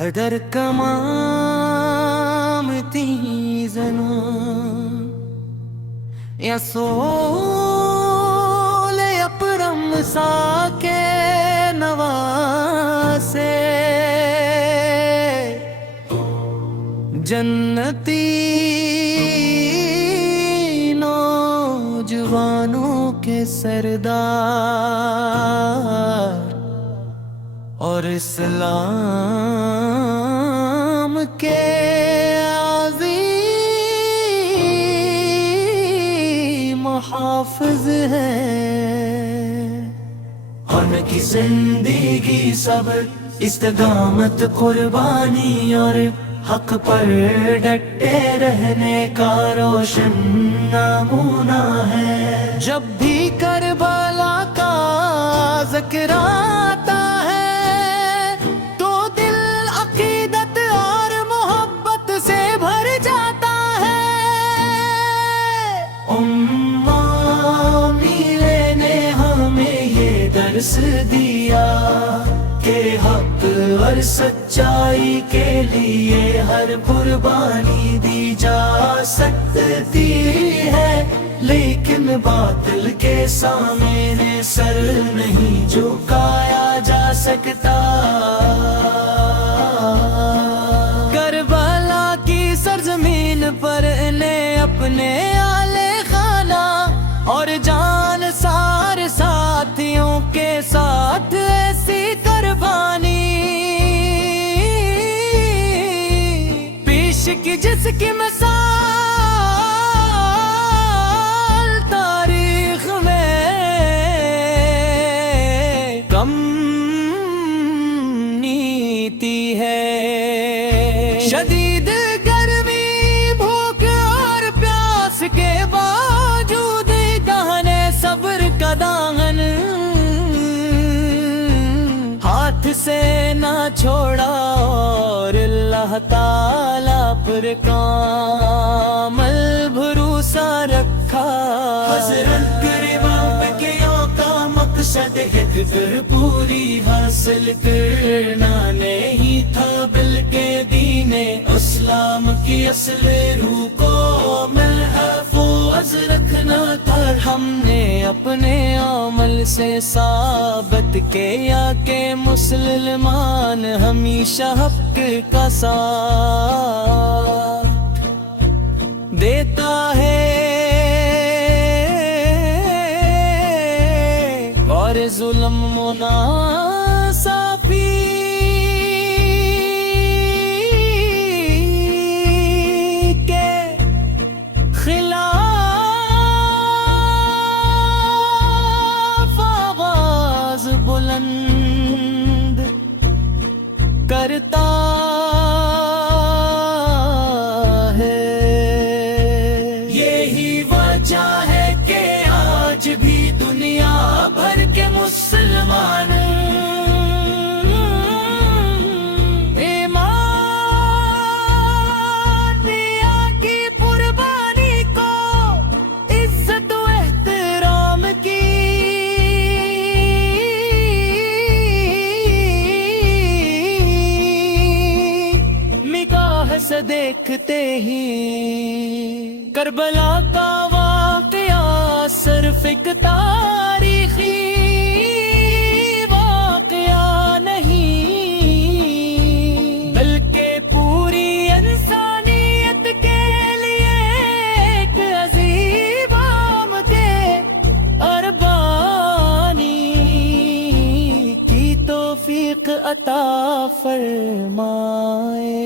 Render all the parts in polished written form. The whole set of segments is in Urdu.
حیدر کمامتی زنان یا سول اپرم ساکے نواسے جنتی نوجوانوں کے سردار اور اسلام کے عظیم محافظ ہیں۔ ان کی زندگی صبر، استقامت، قربانی اور حق پر ڈٹے رہنے کا روشن نمونہ ہے۔ جب بھی کربلا کا ذکر آتا ہے تو دل عقیدت اور محبت سے بھر جاتا ہے۔ میرے نے ہمیں یہ درس دیا کہ حق اور سچائی کے لیے ہر قربانی دی جا سکتی ہے، لیکن باطل کے سامنے سر نہیں جھکایا جا سکتا۔ کربلا کی سرزمین پر انہیں اپنے آلے خانہ اور جان سار ساتھیوں کے ساتھ ایسی قربانی پیش کی جس کی مثال تاریخ میں کم نیتی ہے۔ شدید گرمی، بھوک اور پیاس کے باوجود دہنے صبر کا دامن ہاتھ سے نہ چھوڑا اور اللہ تعالیٰ پر کامل بھروسہ رکھا۔ حضرت امام بقیوں کا مقصد ایک گھر پوری حاصل کرنا نہیں تھا، بلکہ دین اسلام کی اصل روح کو محفوظ رکھنا تھا۔ ہم نے اپنے عمل سے ثابت کیا کہ مسلمان ہمیشہ حق کا ساتھ دیتا ہے اور ظلم مناصفی کے خلاف آواز بلند کرتا ہے۔ یہی وجہ ہے کہ آج بھی دنیا بھر کے مسلمان ایمانیہ کی قربانی کو عزت و احترام کی نگاہ سے دیکھتے ہی کربلا کا واقعہ صرف ایک تاریخی واقعہ نہیں، بلکہ پوری انسانیت کے لیے ایک عظیم آمد اربانی کی توفیق عطا فرمائے۔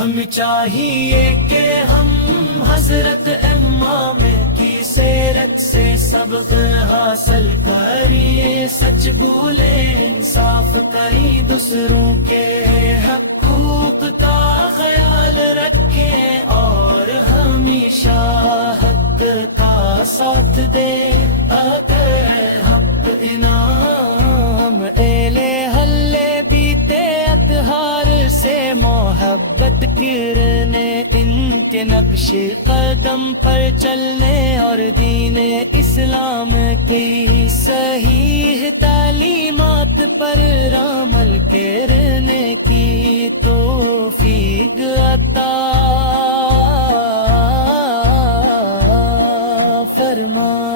ہمیں چاہیے کہ ہم حضرت امام کی سیرت سے سبق حاصل کریں، سچ بولیں، انصاف کریں، دوسروں کے حقوق کا خیال رکھیں اور ہمیشہ حق کا ساتھ دیں۔ اگر حق انعام اہلِ حلے بیتے اطہار سے محبت کرنے، ان کے نقش قدم پر چلنے اور دین اسلام کی صحیح تعلیمات پر عمل کرنے کی ارمان